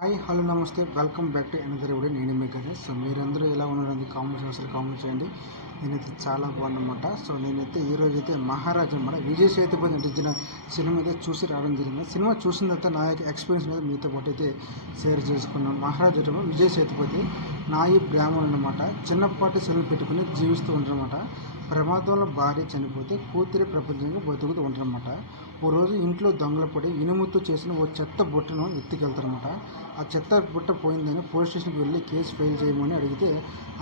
Hi hello నమస్తే welcome back to another video. నేను మీ Ganesh. So మీరందరూ ఎలా ఉన్నారండి? కామెంట్ చేయండి. నేనైతే చాలా బాగున్నమాట. సో నేనైతే ఈరోజు అయితే మహారాజ్ అనమాట విజయ్ సేతుపతి నటించిన సినిమా అయితే చూసి రావడం జరిగింది. సినిమా చూసిన తర్వాత నా యొక్క ఎక్స్పీరియన్స్ మీద మీతో పాటు అయితే షేర్ చేసుకున్నాను. మహారాజ్ అంటే విజయ్ సేతుపతి నాయి బ్రాహ్మణుడు అనమాట. చిన్నపాటి సెలవు పెట్టుకుని జీవిస్తూ ఉంటారన్నమాట. ప్రమాదంలో భార్య చనిపోతే కూతురి ప్రపంచంగా బతుకుతూ ఉంటారన్నమాట. ఓ రోజు ఇంట్లో దొంగలు పడి ఇనుముతో చేసిన ఓ చెత్త బుట్టను ఎత్తుకెళ్తారన్నమాట. ఆ చెత్త బుట్ట పోయిందని పోలీస్ స్టేషన్కి వెళ్ళి కేసు ఫైల్ చేయమని అడిగితే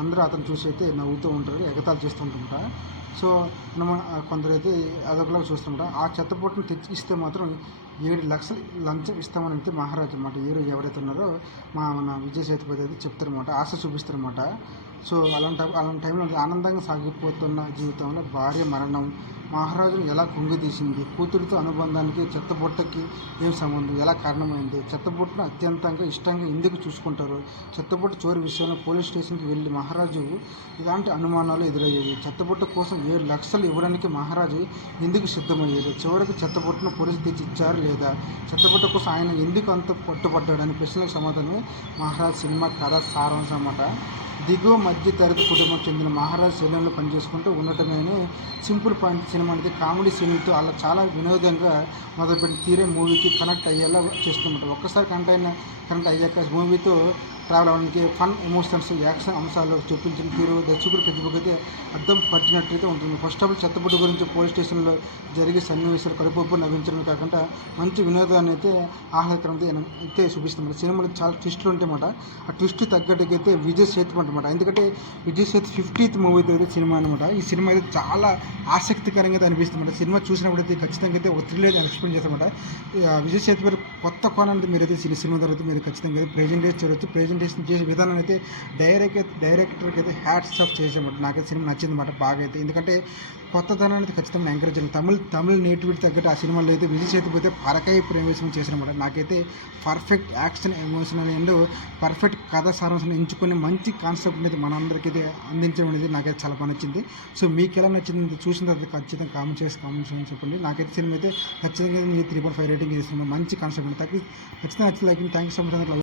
అందరూ అతను చూసి అయితే నవ్వుతూ ఉంటారు, ఎగతాళి చేస్తూ ఉంటారన్నమాట. సో మనం కొందరైతే అదొకలాగా చూస్తుంటాం. ఆ చెత్త బుట్టను తెచ్చి ఇస్తే మాత్రం 7 లక్షలు లంచం ఇస్తామని అయితే మహారాజు అనమాట హీరో ఎవరైతే ఉన్నారో మన విజయ్ సేతుపతి అయితే చెప్తారన్నమాట, ఆశ చూపిస్తారన్నమాట. సో అలాంటి టైంలో ఆనందంగా సాగిపోతున్న జీవితంలో భార్య మరణం మహారాజును ఎలా కుంగితీసింది, కూతురితో అనుబంధానికి చెత్తబుట్టకి ఏం సంబంధం, ఎలా కారణమైంది, చెత్తబుట్టను అత్యంతంగా ఇష్టంగా ఎందుకు చూసుకుంటారు, చెత్తబుట్ట చోరీ విషయంలో పోలీస్ స్టేషన్కి వెళ్ళి మహారాజు ఇలాంటి అనుమానాలు ఎదురయ్యాయి, చెత్తబుట్ట కోసం 7 లక్షలు ఇవ్వడానికి మహారాజు ఎందుకు సిద్ధమయ్యారు, చివరికి చెత్తబుట్టను పోలీసు తెచ్చి ఇచ్చారు లేదా, చెత్తబుట్ట కోసం ఆయన ఎందుకు అంత పట్టుబడ్డాడని ప్రశ్నలకు సమాధానమే మహారాజ్ సినిమా కథ సారాంశం అన్నమాట. దిగువ మధ్య తరగతి కుటుంబం చెందిన మహారాజ్ శైలంలో పనిచేసుకుంటూ ఉండటమే సింపుల్ పాయింట్. సినిమా అనేది కామెడీ సీన్లతో అలా చాలా వినోదంగా మొదలుపెట్టిన తీరే మూవీకి కనెక్ట్ అయ్యేలా చేస్తుంటారు. ఒక్కసారి కనెక్ట్ అయ్యాక మూవీతో ట్రావెల్ అవ్వడానికి ఫన్ ఎమోషన్స్ యాక్షన్ అంశాలు చూపించిన తీరు దర్శకుడు ప్రతిభకు అయితే అద్దం పట్టినట్లయితే ఉంటుంది. ఫస్ట్ ఆఫ్ ఆల్ చెత్తబుట్ట గురించి పోలీస్ స్టేషన్లో జరిగే సన్నివేశాలు కడుపు నవ్వించడమే కాకుండా మంచి వినోదాన్ని అయితే ఆహ్లాదకరంతో అయితే చూపిస్తుంది. సినిమాలో చాలా ట్విస్టులు ఉంటాయన్నమాట. ఆ ట్విస్ట్ తగ్గట్టుగా అయితే విజయ్ సేతుపతి అనమాట. ఎందుకంటే విజయ్ సేతుపతి 50th మూవీతో అయితే సినిమా అనమాట. ఈ సినిమా అయితే చాలా ఆసక్తికరంగా అయితే అనిపిస్తుంది అనమాట. సినిమా చూసినప్పుడు అయితే ఖచ్చితంగా అయితే ఒక థ్రిల్ అయితే ఎక్స్ప్లెయిన్ చేస్తామన్నమాట. విజయ్ సేతుపతి కొత్త కోణాన్ని మీరైతే సినిమా తర్వాత మీరు ఖచ్చితంగా ప్రెజెంటేషన్ చూడవచ్చు. ప్రెజెంటేషన్ చేసే విధానం అయితే డైరెక్టర్కి అయితే హ్యాట్స్ ఆఫ్ చేసామన్నమాట. నాకైతే సినిమా నచ్చింది అన్నమాట బాగా అయితే. ఎందుకంటే కొత్తదనాన్ని అయితే ఖచ్చితంగా ఎంకరేజ్ చేయాలి. తమిళ నేటివిటీ తగ్గట్టు ఆ సినిమాలో అయితే విజయ్ సేతుపతి పరకాయ ప్రవేశం చేసినమాట. నాకైతే perfect action emotional and perfect కథ సారాంశాన్ని ఎంచుకుని మంచి కాన్సెప్ట్ అనేది మనందరికీ అయితే అందించడం అనేది నాకైతే చాలా బాగా నచ్చింది. సో మీకు ఎలా నచ్చింది చూసిన తర్వాత ఖచ్చితంగా కామెంట్ చేసి చెప్పండి. నాకైతే సినిమా అయితే ఖచ్చితంగా 3.5 రేటింగ్ ఇస్తున్నాను. మంచి కాన్సెప్ట్ ఖచ్చితంగా నచ్చింది. Thank you so much.